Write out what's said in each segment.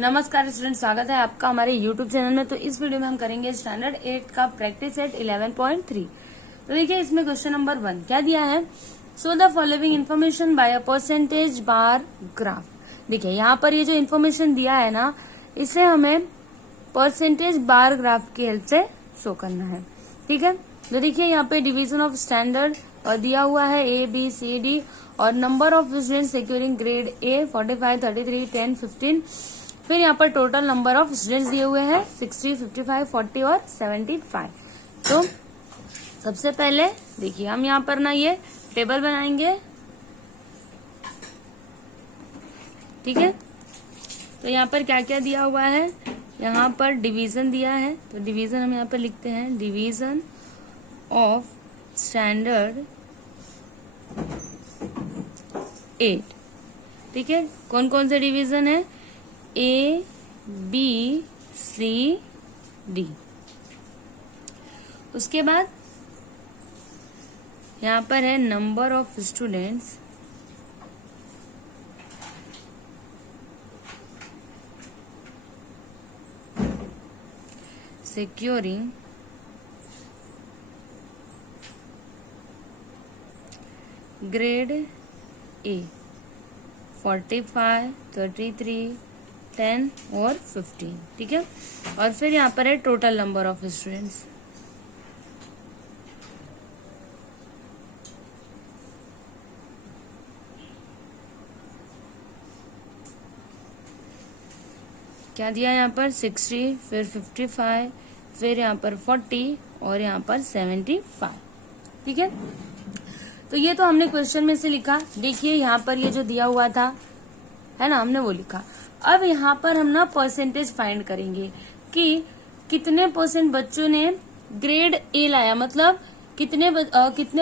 नमस्कार स्टूडेंट, स्वागत है आपका हमारे YouTube चैनल में। तो इस वीडियो में हम करेंगे स्टैंडर्ड 8 का प्रैक्टिस सेट 11.3। तो देखिए इसमें क्वेश्चन नंबर 1 क्या दिया है, so the following information bye a percentage bar graph. देखिए यहाँ पर ये जो इन्फॉर्मेशन दिया है ना, इसे हमें परसेंटेज बार ग्राफ की हेल्प से शो करना है। ठीक है, तो देखिए यहाँ पे डिवीजन ऑफ स्टैंडर्ड और दिया हुआ है ABCD और number of student securing grade A 45, 33, 10, 15। फिर यहाँ पर टोटल नंबर ऑफ स्टूडेंट्स दिए हुए हैं 60, 55, 40 और 75। तो सबसे पहले देखिए हम यहाँ पर ना ये टेबल बनाएंगे। ठीक है, तो यहाँ पर क्या क्या दिया हुआ है, यहाँ पर डिवीजन दिया है। तो डिवीजन हम यहाँ पर लिखते हैं, डिवीजन ऑफ स्टैंडर्ड 8। ठीक है, कौन कौन से डिवीजन है, A, B, C, D। उसके बाद यहाँ पर है number of students securing grade A 45, 33, 10 और 15। ठीक है, और फिर यहाँ पर है टोटल नंबर ऑफ स्टूडेंट्स। क्या दिया यहाँ पर 60, फिर 55, फिर यहाँ पर 40 और यहाँ पर 75। ठीक है, तो ये तो हमने क्वेश्चन में से लिखा। देखिए यहाँ पर ये जो दिया हुआ था है ना, हमने वो लिखा। अब यहाँ पर हम ना परसेंटेज फाइंड करेंगे कि कितने परसेंट बच्चों ने ग्रेड A लाया, मतलब कितने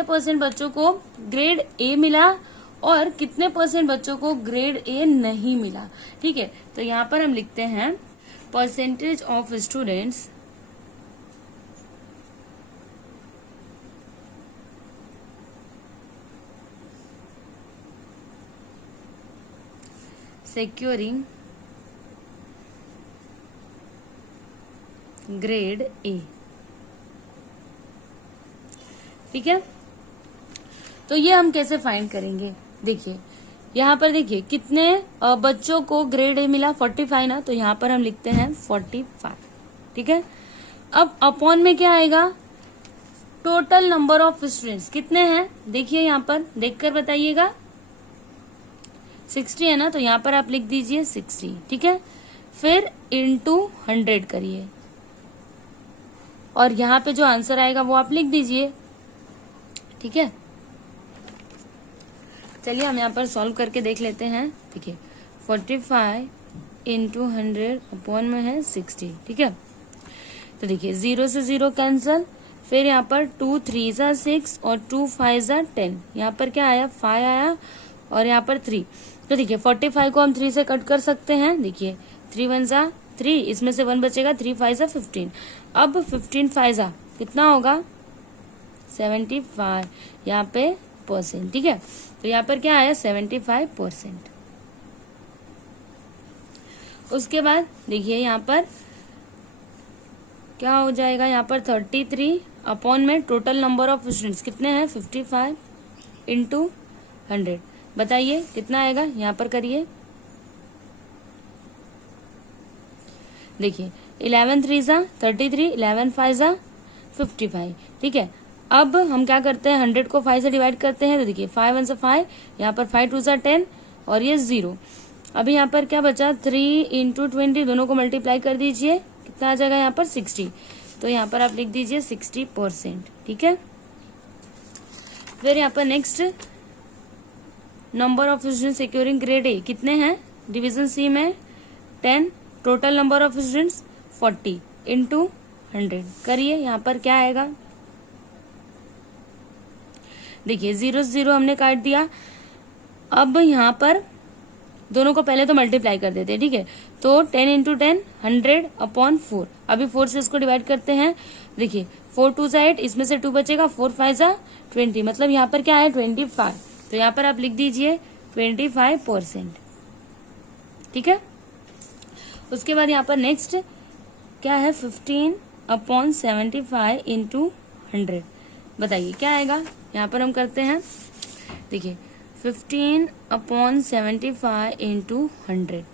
परसेंट बच्चों को ग्रेड A मिला और कितने परसेंट बच्चों को ग्रेड A नहीं मिला। ठीक है, तो यहाँ पर हम लिखते हैं percentage of students securing grade A। ठीक है, तो ये हम कैसे फाइंड करेंगे, देखिए यहाँ पर देखिए कितने बच्चों को ग्रेड A मिला, 45 ना, तो यहाँ पर हम लिखते हैं 45। ठीक है, अब अपॉन में क्या आएगा, टोटल नंबर ऑफ स्टूडेंट्स कितने हैं, देखिए यहाँ पर देखकर बताइएगा। 60 है ना, तो यहाँ पर आप लिख दीजिए 60। ठीक है, फिर इंटू 100 करिए और यहाँ पे जो आंसर आएगा वो आप लिख दीजिए। ठीक है, चलिए हम यहाँ पर सॉल्व करके देख लेते हैं। देखिए 45 इंटू 100 अपॉन में है 60। ठीक है, तो देखिए 0 से 0 कैंसल, फिर यहाँ पर 2 3 जा 6 और 2 5 जा 10। यहाँ पर क्या आया, 5 आया और यहाँ पर 3। तो देखिए 45 को हम 3 से कट कर सकते हैं। देखिए 3 1 जा 3, इसमें से 1 बचेगा, 3 5 जा 15। अब 15 5 जा कितना होगा, 75 यहाँ पे परसेंट। ठीक है, तो यहाँ पर क्या आया 75%। उसके बाद देखिए यहाँ पर क्या हो जाएगा, यहाँ पर 33 अपॉन में टोटल नंबर ऑफ स्टूडेंट्स कितने हैं, 55 इंटू 100। बताइए कितना आएगा, यहाँ पर करिए। देखिए 11 3 जा 33, 11 5 जा 55। ठीक है, अब हम क्या करते हैं, 100 को 5 से डिवाइड करते हैं। तो देखिए 5 1 से 5, यहाँ पर 5 2 जा 10 और ये 0। अभी यहाँ पर क्या बचा, 3 इंटू 20, दोनों को मल्टीप्लाई कर दीजिए, कितना आ जाएगा यहाँ पर 60। तो यहाँ पर आप लिख दीजिए 60%। ठीक है, फिर यहाँ पर next number of student securing grade A कितने हैं, डिवीजन C में 10, total number of students 40 into 100 करिए। यहाँ पर क्या आएगा, देखिए 0 से 0 हमने काट दिया। अब यहाँ पर दोनों को पहले तो मल्टीप्लाई कर देते हैं। ठीक है, तो 10 इंटू 10 100 अपॉन 4। अभी 4 से इसको डिवाइड करते हैं। देखिए 4 2 जा 8, इसमें से 2 बचेगा, 4 5 जा 20, मतलब यहाँ पर क्या है 25। तो यहाँ पर आप लिख दीजिए 25%। ठीक है, उसके बाद यहाँ पर नेक्स्ट क्या है 15/75 इंटू 100, बताइए क्या आएगा। यहाँ पर हम करते हैं, देखिए 15/75 इंटू 100,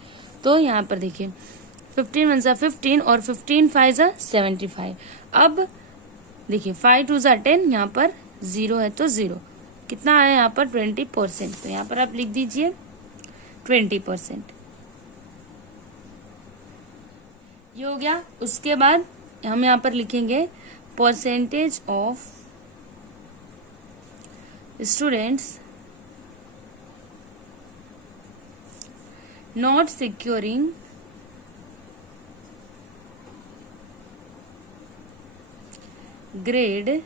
तो यहाँ पर देखिए 15 × 15 और 15 5 75। अब देखिए 5 2 10, यहाँ पर 0 है तो 0, कितना आया यहाँ पर 20%, तो यहाँ पर आप लिख दीजिए 20%, ये हो गया। उसके बाद हम यहाँ पर लिखेंगे percentage of students not securing grade A.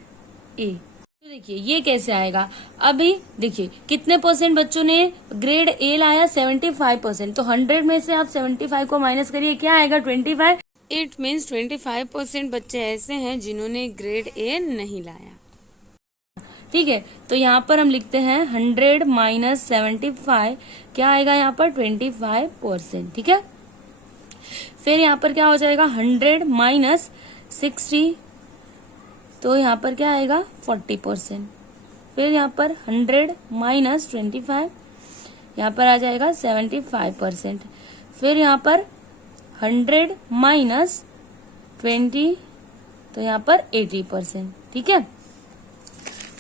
तो देखिए ये कैसे आएगा, अभी देखिए कितने परसेंट बच्चों ने ग्रेड ए लाया, 75%, तो 100 में से आप 75 को माइनस करिए, क्या आएगा 25। इट मीन्स 25% बच्चे ऐसे हैं जिन्होंने ग्रेड ए नहीं लाया, ठीक है। तो यहाँ पर हम लिखते हैं 100 माइनस 75, क्या आएगा यहाँ पर 25%, ठीक है। फिर यहाँ पर क्या हो जाएगा 100 माइनस 60, तो यहाँ पर क्या आएगा 40%। फिर यहाँ पर 100 माइनस 25, यहाँ पर आ जाएगा 75%। फिर यहाँ पर 100 माइनस 20, तो यहाँ पर 80%, ठीक है।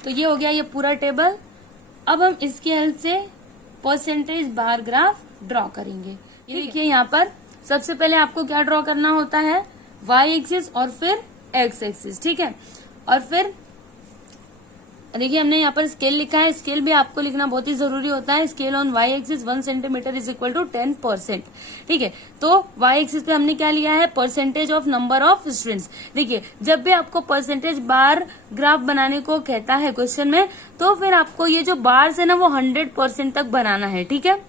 तो ये हो गया ये पूरा टेबल। अब हम इसकी हेल्प से परसेंटेज बार ग्राफ ड्रॉ करेंगे। ये देखिए यहाँ पर सबसे पहले आपको क्या ड्रॉ करना होता है, वाई एक्सिस और फिर एक्स एक्सिस, ठीक है। और फिर देखिए हमने यहाँ पर स्केल लिखा है, स्केल भी आपको लिखना बहुत ही जरूरी होता है। Scale on Y axis 1 centimetre is equal to 10%, ठीक है। तो वाई एक्सिस पे हमने क्या लिया है, percentage of number of students. देखिए जब भी आपको परसेंटेज बार ग्राफ बनाने को कहता है क्वेश्चन में, तो फिर आपको ये जो बार्स है ना वो 100% तक बनाना है, ठीक है।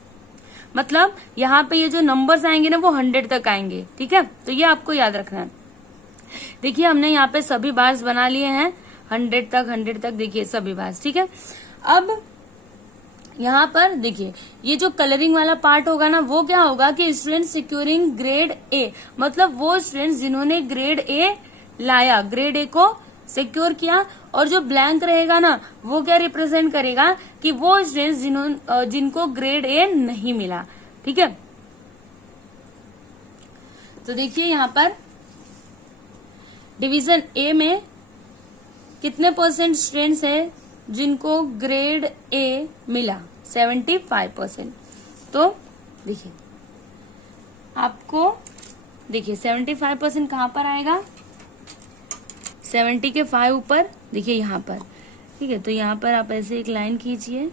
मतलब यहाँ पे ये जो नंबर्स आएंगे ना वो 100 तक आएंगे, ठीक है। तो ये आपको याद रखना है। देखिए हमने यहाँ पे सभी बार्स बना लिए हैं 100 तक, देखिए सभी बार्स, ठीक है। अब यहाँ पर देखिए ये जो कलरिंग वाला पार्ट होगा ना वो क्या होगा कि स्टूडेंट्स सिक्योरिंग ग्रेड ए, मतलब वो स्टूडेंट्स जिन्होंने ग्रेड ए लाया, ग्रेड ए को सिक्योर किया। और जो ब्लैंक रहेगा ना वो क्या रिप्रेजेंट करेगा कि वो स्टूडेंट्स जिनको ग्रेड ए नहीं मिला, ठीक है। तो देखिए यहाँ पर डिवीजन ए में कितने परसेंट स्टूडेंट्स है जिनको ग्रेड ए मिला, 75%। तो देखिए आपको देखिए 75% कहाँ पर आएगा, 70 के 5 ऊपर, देखिए यहाँ पर, ठीक है। तो यहाँ पर आप ऐसे एक लाइन खींचिए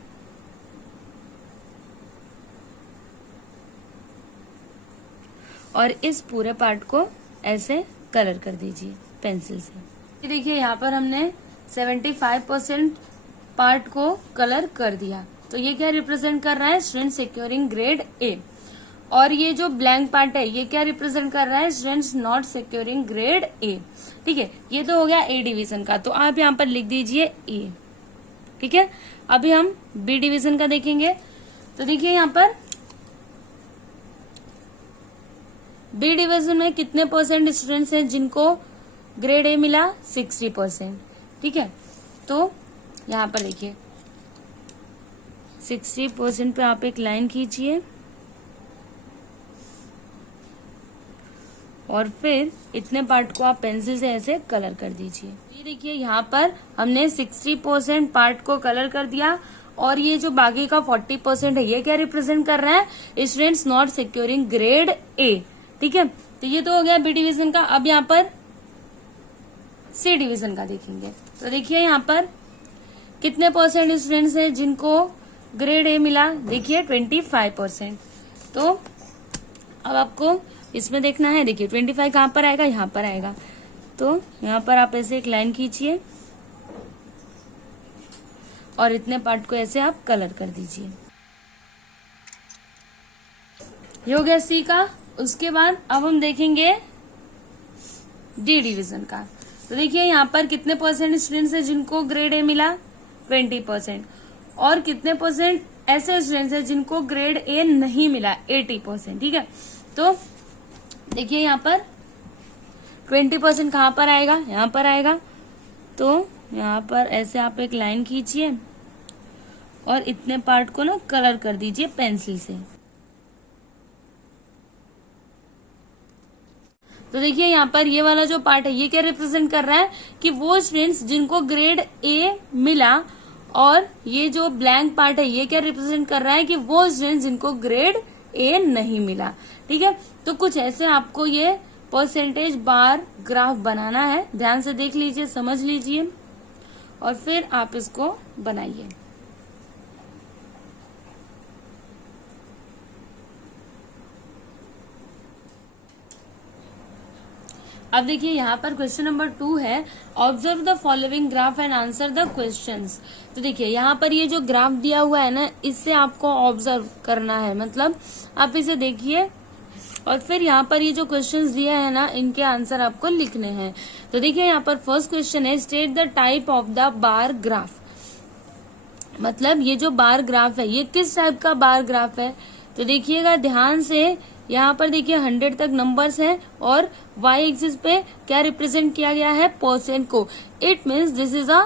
और इस पूरे पार्ट को ऐसे कलर कर दीजिए पेंसिल से। देखिए यहाँ पर हमने 75% पार्ट को कलर कर दिया, तो ये क्या रिप्रेजेंट कर रहा है, स्टूडेंट सिक्योरिंग ग्रेड ए। और ये जो ब्लैंक पार्ट है ये क्या रिप्रेजेंट कर रहा है, students not securing grade A, ठीक है। ये तो हो गया ए डिवीजन का, तो आप यहाँ पर लिख दीजिए ए, ठीक है। अभी हम बी डिवीजन का देखेंगे। तो देखिए यहाँ पर बी डिवीजन में कितने परसेंट स्टूडेंट्स हैं जिनको ग्रेड ए मिला, 60%, ठीक है। तो यहाँ पर देखिए 60% पे आप एक लाइन खींचिए और फिर इतने पार्ट को आप पेंसिल से ऐसे कलर कर दीजिए। ये देखिए यहाँ पर हमने 60% पार्ट को कलर कर दिया और ये जो बाकी का 40% है ये क्या रिप्रेजेंट कर रहा है, students not securing grade A, ठीक है। तो ये तो हो गया बी डिवीजन का। अब यहाँ पर सी डिवीजन का देखेंगे। तो देखिए यहाँ पर कितने परसेंट स्टूडेंट्स हैं जिनको ग्रेड ए मिला, देखिए 25%। तो अब आपको इसमें देखना है, देखिए 25 कहाँ पर आएगा, यहाँ पर आएगा। तो यहाँ पर आप ऐसे एक लाइन खींचिए और इतने पार्ट को ऐसे आप कलर कर दीजिए। ये हो गया सी का। उसके बाद अब हम देखेंगे डी डिवीजन का। तो देखिए यहाँ पर कितने परसेंट स्टूडेंट्स हैं जिनको ग्रेड ए मिला, 20%। और कितने परसेंट ऐसे स्टूडेंट्स हैं जिनको ग्रेड ए नहीं मिला, 80%, ठीक है। तो देखिए यहाँ पर 20% कहाँ पर आएगा, यहाँ पर आएगा। तो यहाँ पर ऐसे आप एक लाइन खींचिए और इतने पार्ट को ना कलर कर दीजिए पेंसिल से। तो देखिए यहाँ पर ये वाला जो पार्ट है ये क्या रिप्रेजेंट कर रहा है कि वो स्टूडेंट्स जिनको ग्रेड ए मिला, और ये जो ब्लैंक पार्ट है ये क्या रिप्रेजेंट कर रहा है कि वो स्टूडेंट्स जिनको ग्रेड ए नहीं मिला। ठीक है, तो कुछ ऐसे आपको ये परसेंटेज बार ग्राफ बनाना है। ध्यान से देख लीजिए, समझ लीजिए और फिर आप इसको बनाइए। अब देखिए यहाँ पर क्वेश्चन नंबर 2 है, observe the following graph and answer the questions. तो देखिए यहाँ पर ये जो ग्राफ दिया हुआ है ना, इससे आपको ऑब्जर्व करना है, मतलब आप इसे देखिए और फिर यहाँ पर ये जो क्वेश्चंस दिए हैं ना, इनके आंसर आपको लिखने हैं। तो देखिए यहाँ पर फर्स्ट क्वेश्चन है, state the type of the bar graph. मतलब ये जो बार ग्राफ है ये किस टाइप का बार ग्राफ है। तो देखिएगा ध्यान से, यहाँ पर देखिए 100 तक नंबर्स हैं और y एक्सिस पे क्या रिप्रेजेंट किया गया है, परसेंट को। It means this is a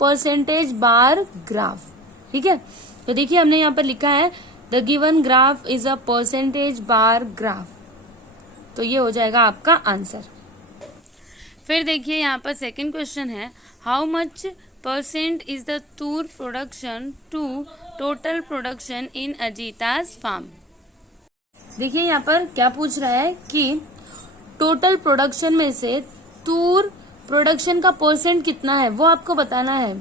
percentage bar graph. ठीक है, तो देखिए हमने यहाँ पर लिखा है the given graph is a percentage bar graph, तो ये हो जाएगा आपका आंसर। फिर देखिए यहाँ पर सेकंड क्वेश्चन है, how much % is the tur production to total production in Ajita's farm. देखिए यहाँ पर क्या पूछ रहा है कि टोटल प्रोडक्शन में से तूर प्रोडक्शन का % कितना है वो आपको बताना है,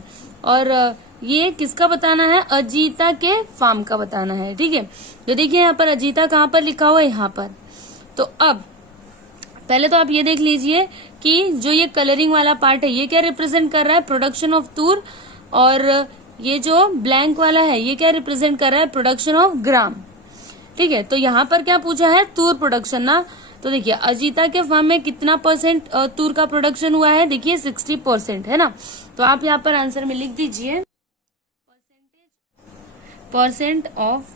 और ये किसका बताना है, अजीता के फार्म का बताना है। ठीक है, तो देखिए यहाँ पर अजीता कहाँ पर लिखा हुआ है, यहाँ पर। तो अब पहले तो आप ये देख लीजिए कि जो ये कलरिंग वाला पार्ट है ये क्या रिप्रेजेंट कर रहा है, प्रोडक्शन ऑफ तूर, और ये जो ब्लैंक वाला है ये क्या रिप्रेजेंट कर रहा है, प्रोडक्शन ऑफ ग्राम। ठीक है, तो यहाँ पर क्या पूछा है, तूर प्रोडक्शन ना। तो देखिए अजीता के फार्म में कितना % तूर का प्रोडक्शन हुआ है, देखिए 60% है ना। तो आप यहाँ पर आंसर में लिख दीजिए % of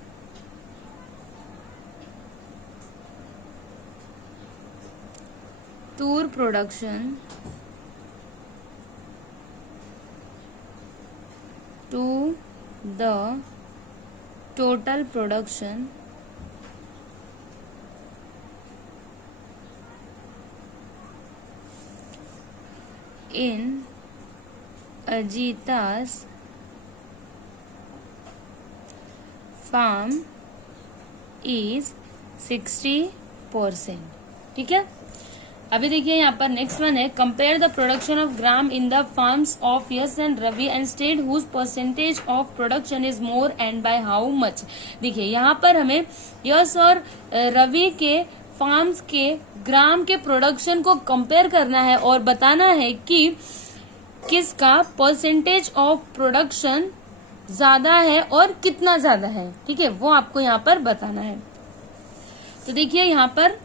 tur production to the total production in Ajita's farm is 60%। ठीक है, अभी देखिए यहाँ पर नेक्स्ट वन है, compare the production of gram in the farms of Yash and Ravi and state whose percentage of production is more and by how much. देखिए यहाँ पर हमें यश और रवि के फार्म्स के ग्राम के प्रोडक्शन को कंपेयर करना है और बताना है कि किसका परसेंटेज ऑफ प्रोडक्शन ज्यादा है और कितना ज्यादा है। ठीक है, वो आपको यहाँ पर बताना है। तो देखिए यहाँ पर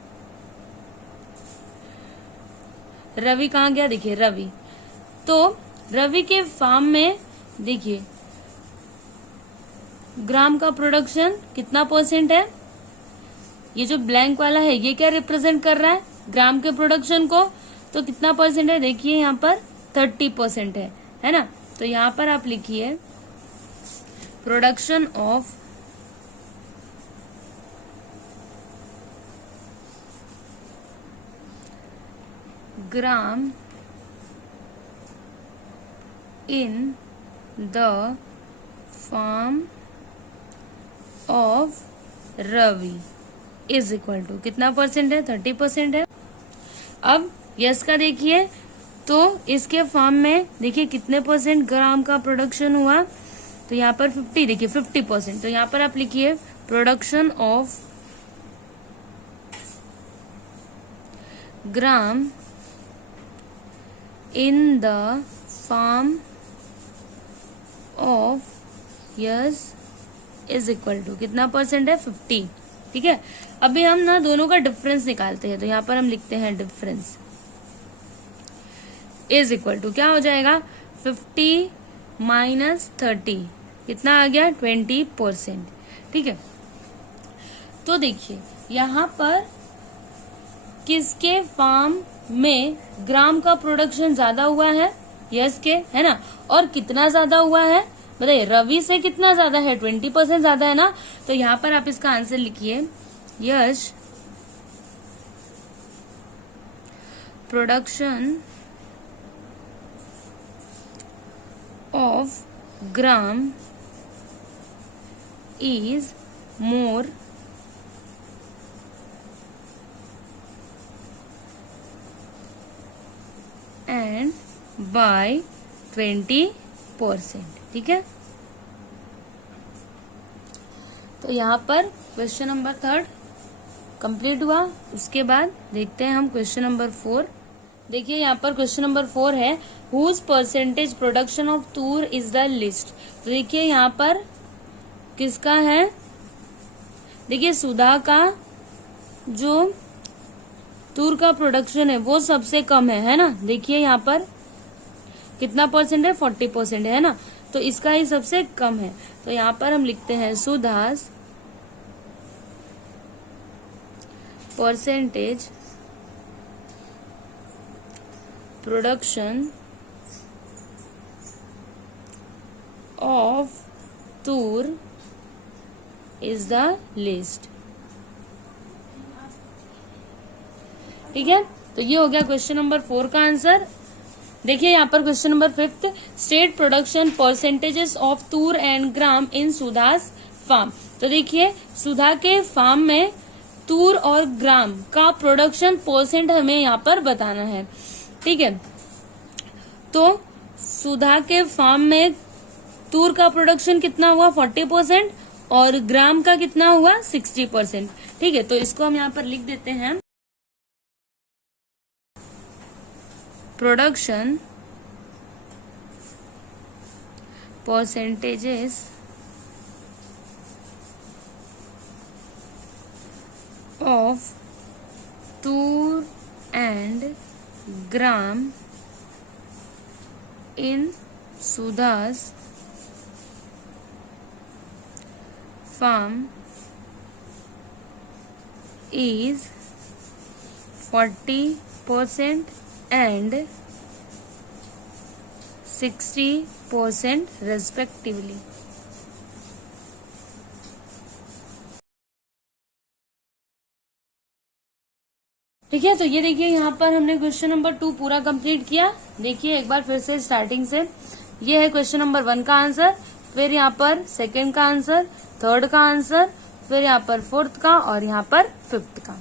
रवि कहाँ गया, देखिए रवि, तो रवि के फार्म में देखिए ग्राम का प्रोडक्शन कितना % है, ये जो ब्लैंक वाला है ये क्या रिप्रेजेंट कर रहा है, ग्राम के प्रोडक्शन को। तो कितना % है, देखिए यहाँ पर 30% है ना। तो यहाँ पर आप लिखिए production of gram in the farm of Ravi is equal to कितना % है, 30% है। अब यस का देखिए, तो इसके फार्म में देखिए कितने % ग्राम का प्रोडक्शन हुआ, तो यहाँ पर 50, देखिए 50%। तो यहाँ पर आप लिखिए production of gram in the farm of Yash is equal to कितना % है, 50। ठीक है, अभी हम ना दोनों का डिफरेंस निकालते हैं। तो यहाँ पर हम लिखते हैं डिफरेंस इज इक्वल टू क्या हो जाएगा, 50 माइनस 30 कितना आ गया, 20%। ठीक है, तो देखिए यहाँ पर किसके फार्म में ग्राम का प्रोडक्शन ज्यादा हुआ है? यश के, है ना। और कितना ज्यादा हुआ है बताइए? रवि से कितना ज्यादा है? 20% ज्यादा है ना। तो यहाँ पर आप इसका आंसर लिखिए, Yash production of gram is more and by 20%। ठीक है, तो यहाँ पर क्वेश्चन नंबर 3 कंप्लीट हुआ। उसके बाद देखते हैं हम क्वेश्चन नंबर 4। देखिए यहाँ पर क्वेश्चन नंबर 4 है, whose percentage production of tur is the list. तो देखिए यहाँ पर किसका है? देखिए सुधा का जो तूर का प्रोडक्शन है वो सबसे कम है ना। देखिए यहाँ पर कितना परसेंट है? 40% है ना। तो इसका ही सबसे कम है। तो यहाँ पर हम लिखते हैं Sudha's percentage production of tur is the least. ठीक है, तो ये हो गया क्वेश्चन नंबर 4 का आंसर। देखिए यहाँ पर question number 5, state production percentages of tur and gram in Sudha's farm. तो देखिए सुधा के फार्म में तूर और ग्राम का प्रोडक्शन परसेंट हमें यहाँ पर बताना है। ठीक है, तो सुधा के फार्म में तूर का प्रोडक्शन कितना हुआ? 40% और ग्राम का कितना हुआ? 60%। ठीक है, तो इसको हम यहाँ पर लिख देते हैं, production percentages of tur and gram in Sudha's farm is 40% and 60% respectively। ठीक है, तो ये देखिए यहाँ पर हमने क्वेश्चन नंबर 2 पूरा कंप्लीट किया। देखिए एक बार फिर से स्टार्टिंग से, ये है क्वेश्चन नंबर 1 का आंसर, फिर यहाँ पर सेकंड का आंसर, थर्ड का आंसर, फिर यहाँ पर फोर्थ का और यहाँ पर फिफ्थ का।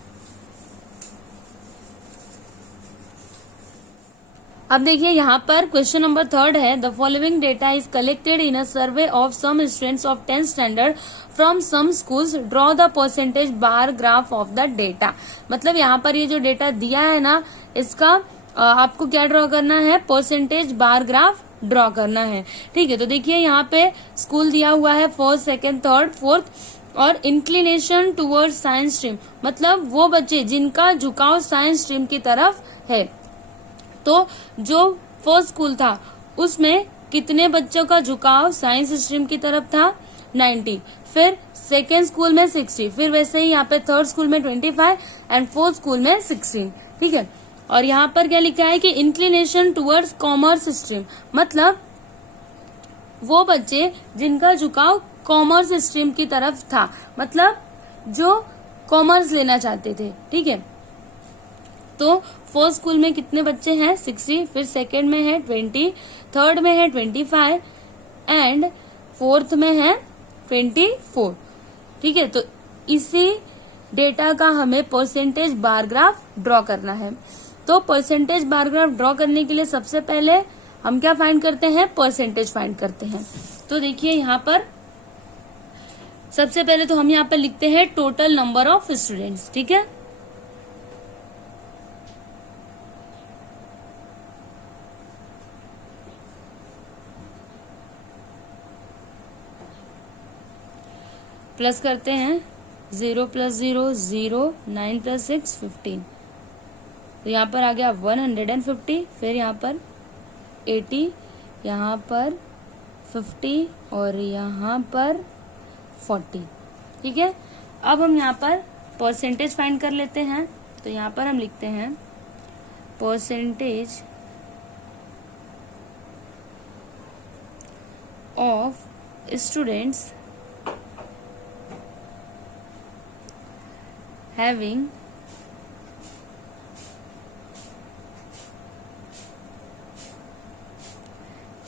अब देखिए यहाँ पर क्वेश्चन नंबर 3 है, the following data is collected in a survey of some students of 10th standard from some schools, draw the percentage bar graph of the data. मतलब यहाँ पर ये जो डेटा दिया है ना, इसका आपको क्या ड्रॉ करना है? परसेंटेज बार ग्राफ ड्रॉ करना है। ठीक है, तो देखिए यहाँ पे स्कूल दिया हुआ है 1st, 2nd, 3rd, 4th और इंक्लिनेशन टुवर्ड साइंस स्ट्रीम, मतलब वो बच्चे जिनका झुकाव साइंस स्ट्रीम की तरफ है। तो जो फर्स्ट स्कूल था उसमें कितने बच्चों का झुकाव साइंस स्ट्रीम की तरफ था? 90। फिर सेकेंड स्कूल में 60, फिर वैसे ही यहाँ पे थर्ड स्कूल में 25 एंड फोर्थ स्कूल में 16। ठीक है, और यहाँ पर क्या लिखा है कि इंक्लिनेशन टुवर्ड्स कॉमर्स स्ट्रीम, मतलब वो बच्चे जिनका झुकाव कॉमर्स स्ट्रीम की तरफ था, मतलब जो कॉमर्स लेना चाहते थे। ठीक है, तो फर्स्ट स्कूल में कितने बच्चे हैं? 60, फिर सेकेंड में है 20, थर्ड में है 25 एंड फोर्थ में है 24। ठीक है, तो इसी डेटा का हमें परसेंटेज बार ग्राफ ड्रॉ करना है। तो परसेंटेज बार ग्राफ ड्रॉ करने के लिए सबसे पहले हम क्या फाइंड करते हैं? परसेंटेज फाइंड करते हैं। तो देखिए यहाँ पर सबसे पहले तो हम यहाँ पर लिखते हैं टोटल नंबर ऑफ स्टूडेंट्स। ठीक है, प्लस करते हैं 0 + 0 0, 9 + 6 15। तो यहाँ पर आ गया 150, फिर यहाँ पर 80, यहाँ पर 50 और यहाँ पर 40। ठीक है, अब हम यहाँ पर परसेंटेज फाइंड कर लेते हैं। तो यहाँ पर हम लिखते हैं percentage of students having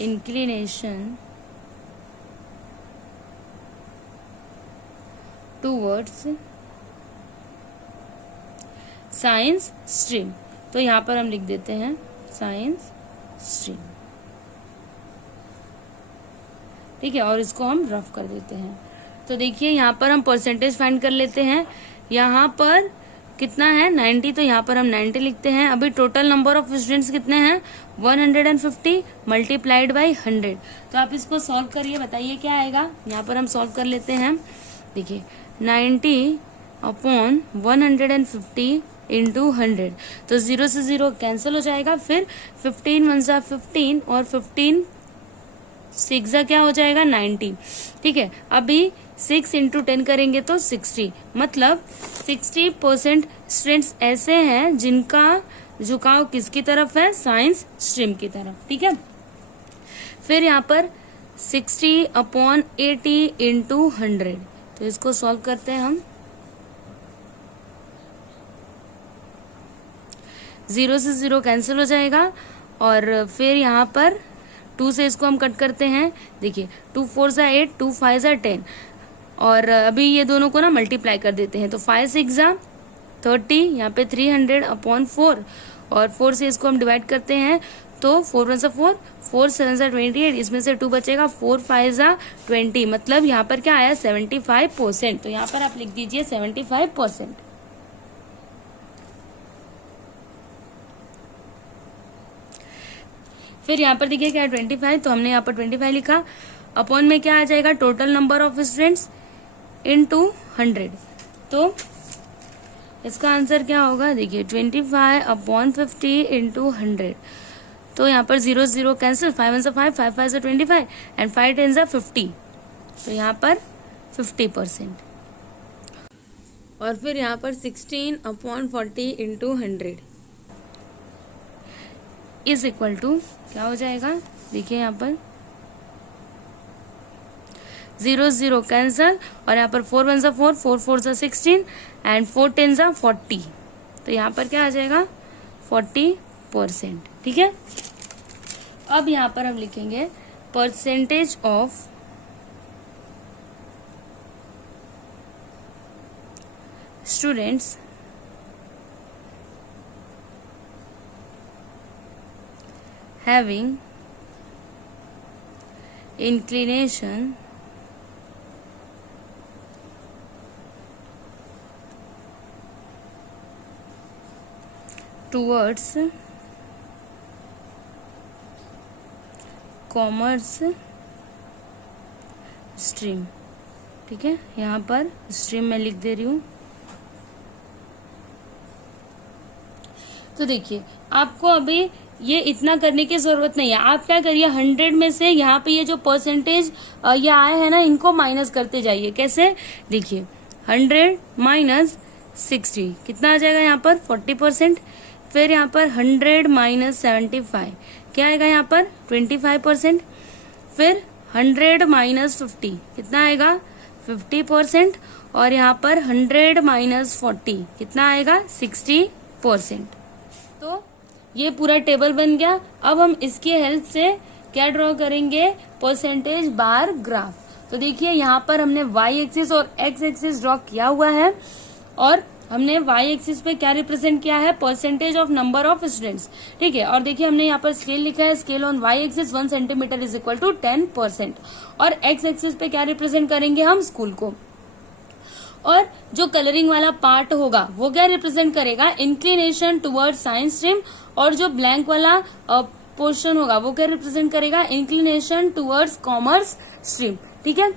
inclination towards science stream. तो यहाँ पर हम लिख देते हैं साइंस स्ट्रीम, ठीक है, और इसको हम रफ कर देते हैं। तो देखिए यहाँ पर हम परसेंटेज फाइंड कर लेते हैं। यहाँ पर कितना है 90, तो यहाँ पर हम 90 लिखते हैं। अभी टोटल नंबर ऑफ स्टूडेंट्स कितने हैं 150 मल्टीप्लाइड बाई 100। तो आप इसको सॉल्व करिए, बताइए क्या आएगा। यहाँ पर हम सॉल्व कर लेते हैं। देखिए 90 अपॉन 150 इंटू 100, तो 0 से 0 कैंसिल हो जाएगा। फिर 15 1 जा 15 और 15 6 जा क्या हो जाएगा 90, ठीक है। अभी 6 इंटू 10 करेंगे तो 60, मतलब 60% स्टूडेंट्स ऐसे हैं जिनका झुकाव किसकी तरफ है, साइंस स्ट्रीम की तरफ, ठीक है। फिर यहाँ पर 60 अपॉन 80 इंटू 100, तो इसको सॉल्व करते हैं हम। 0 से 0 कैंसिल हो जाएगा और फिर यहाँ पर 2 से इसको हम कट करते हैं। देखिए 2 4 जा 8, 2 5 जा 10, और अभी ये दोनों को ना मल्टीप्लाई कर देते हैं। तो 5 6 जा 30, यहाँ पे 300 अपॉन 4, और 4 से इसको हम डिवाइड करते हैं। तो 4 1 जा 4, 4 7 जा 28, इसमें से 2 बचेगा, 4 5 जा 20, मतलब यहाँ पर क्या आया 75%। तो यहाँ पर आप लिख दीजिए 75%। फिर यहाँ पर देखिए क्या है 25, तो हमने यहाँ पर 25 लिखा। अपॉन में क्या आ जाएगा total number of students into 100, तो इसका आंसर क्या होगा। देखिए 25 अपॉन 50 इंटू 100, तो यहाँ पर 0 0 कैंसिल, 5 1 जा 5, 5 5 जा 25 एंड 5 10 जा 50, तो यहाँ पर 50%। और फिर यहाँ पर 16 upon 40 into 100 is equal to क्या हो जाएगा। देखिए यहाँ पर 0 0 कैंसल, और यहाँ पर 4 1 जा 4, 4 4 जा 16 एंड 4 10 जा 40, तो यहाँ पर क्या आ जाएगा 40%, ठीक है। अब यहाँ पर हम लिखेंगे percentage of students having inclination towards commerce stream, ठीक है। यहाँ पर स्ट्रीम में लिख दे रही हूँ। तो देखिए आपको अभी ये इतना करने की जरूरत नहीं है। आप क्या करिए 100 में से यहाँ पे ये जो परसेंटेज ये आए हैं ना, इनको माइनस करते जाइए। कैसे, देखिए 100 माइनस 60 कितना आ जाएगा यहाँ पर 40%। फिर यहाँ पर 100 माइनस 75 क्या आएगा यहाँ पर 25%। फिर 100 माइनस 50 कितना आएगा 50%। और यहाँ पर 100 माइनस 40 कितना आएगा 60%। तो ये पूरा टेबल बन गया। अब हम इसकी हेल्प से क्या ड्रॉ करेंगे, परसेंटेज बार ग्राफ। तो देखिए यहाँ पर हमने वाई एक्सिस और एक्स एक्सिस ड्रॉ किया हुआ है, और हमने वाई एक्सिस पे क्या रिप्रेजेंट किया है, percentage of number of students, ठीक है। और देखिए हमने यहाँ पर स्केल लिखा है, scale on Y axis 1 centimetre is equal to 10%। और एक्स एक्सिस पे क्या रिप्रेजेंट करेंगे हम, स्कूल को। और जो कलरिंग वाला पार्ट होगा वो क्या रिप्रेजेंट करेगा, इंक्लिनेशन टुवर्ड साइंस स्ट्रीम। और जो ब्लैंक वाला पोर्शन होगा वो क्या रिप्रेजेंट करेगा, इंक्लिनेशन टुवर्ड्स कॉमर्स स्ट्रीम, ठीक है।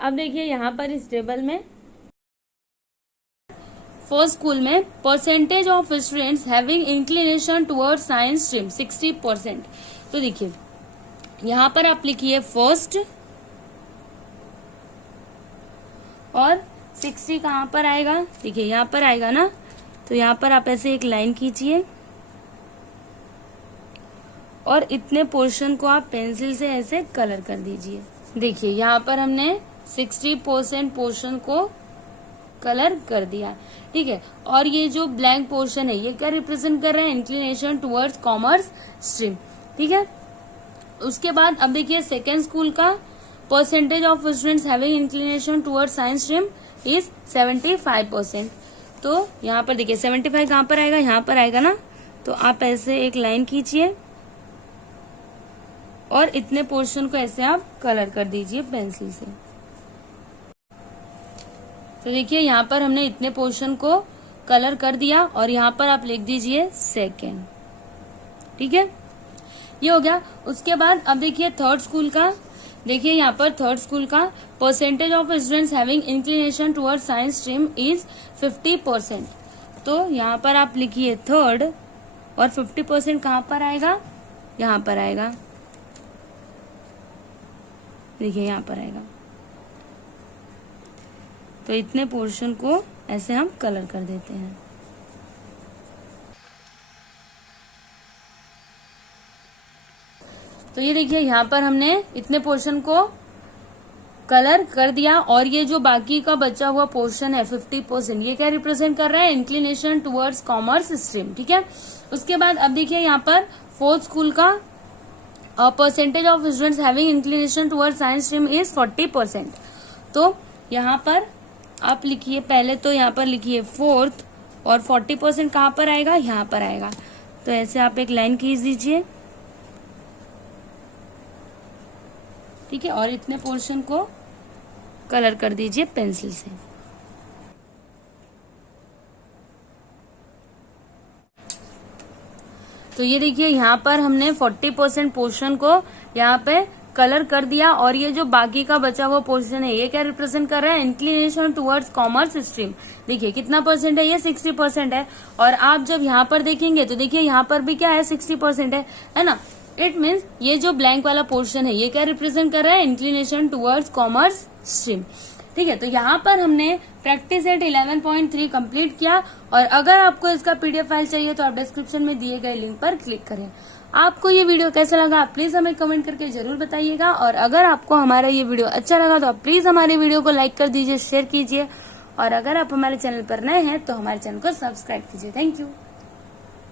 अब देखिए यहाँ पर इस टेबल में फर्स्ट स्कूल में percentage of students having inclination towards science stream 60%। तो देखिए यहाँ पर आप लिखिए फर्स्ट, और 60 कहाँ पर आएगा, देखिए यहाँ पर आएगा ना तो यहाँ पर आप ऐसे एक लाइन खींचिए और इतने पोर्शन को आप पेंसिल से ऐसे कलर कर दीजिए। देखिए यहाँ पर हमने 60% पोर्शन को कलर कर दिया, ठीक है। और ये जो ब्लैंक पोर्शन है ये क्या रिप्रेजेंट कर रहा है, इंक्लिनेशन टुवर्ड्स कॉमर्स स्ट्रीम, ठीक है। उसके बाद अब देखिए सेकेंड स्कूल का percentage of students having inclination towards science stream is 75%। तो यहाँ पर देखिए 75 कहाँ पर आएगा, यहाँ पर आएगा ना। तो आप ऐसे एक लाइन खींचिए और इतने पोर्शन को ऐसे आप कलर कर दीजिए पेंसिल से। तो देखिए यहाँ पर हमने इतने पोर्शन को कलर कर दिया और यहाँ पर आप लिख दीजिए सेकेंड, ठीक है। ये हो गया। उसके बाद अब देखिए थर्ड स्कूल का, देखिए यहाँ पर थर्ड स्कूल का percentage of students having inclination towards science stream is 50%। तो यहाँ पर आप लिखिए थर्ड और 50% कहाँ पर आएगा, यहाँ पर आएगा, देखिए यहाँ पर आएगा। तो इतने पोर्शन को ऐसे हम कलर कर देते हैं। तो ये देखिए यहाँ पर हमने इतने पोर्शन को कलर कर दिया और ये जो बाकी का बचा हुआ पोर्शन है 50%, ये क्या रिप्रेजेंट कर रहा है, इंक्लिनेशन टुवर्ड्स कॉमर्स स्ट्रीम, ठीक है। उसके बाद अब देखिए यहाँ पर फोर्थ स्कूल का percentage of students having inclination towards science stream is 40%। तो यहाँ पर आप लिखिए, पहले तो यहाँ पर लिखिए फोर्थ और 40% कहाँ पर आएगा, यहाँ पर आएगा। तो ऐसे आप एक लाइन खींच दीजिए, ठीक है, और इतने पोर्शन को कलर कर दीजिए पेंसिल से। तो ये देखिए यहाँ पर हमने 40% पोर्शन को यहाँ पे कलर कर दिया और ये जो बाकी का बचा हुआ पोर्शन है ये क्या रिप्रेजेंट कर रहा है, इंक्लिनेशन टुवर्ड्स कॉमर्स स्ट्रीम। देखिए कितना परसेंट है, ये 60% है। और आप जब यहाँ पर देखेंगे तो देखिए यहाँ पर भी क्या है, 60% है ना। इट मीन्स ये जो ब्लैंक वाला पोर्शन है ये क्या रिप्रेजेंट कर रहा है, इंक्लिनेशन टुवर्ड्स कॉमर्स स्ट्रीम, ठीक है। तो यहाँ पर हमने प्रैक्टिस सेट 11.3 कंप्लीट किया। और अगर आपको इसका पीडीएफ फाइल चाहिए तो आप डिस्क्रिप्शन में दिए गए लिंक पर क्लिक करें। आपको ये वीडियो कैसा लगा प्लीज हमें कमेंट करके जरूर बताइएगा। और अगर आपको हमारा ये वीडियो अच्छा लगा तो आप प्लीज हमारे वीडियो को लाइक कर दीजिए, शेयर कीजिए। और अगर आप हमारे चैनल पर नए हैं तो हमारे चैनल को सब्सक्राइब कीजिए। Thank you.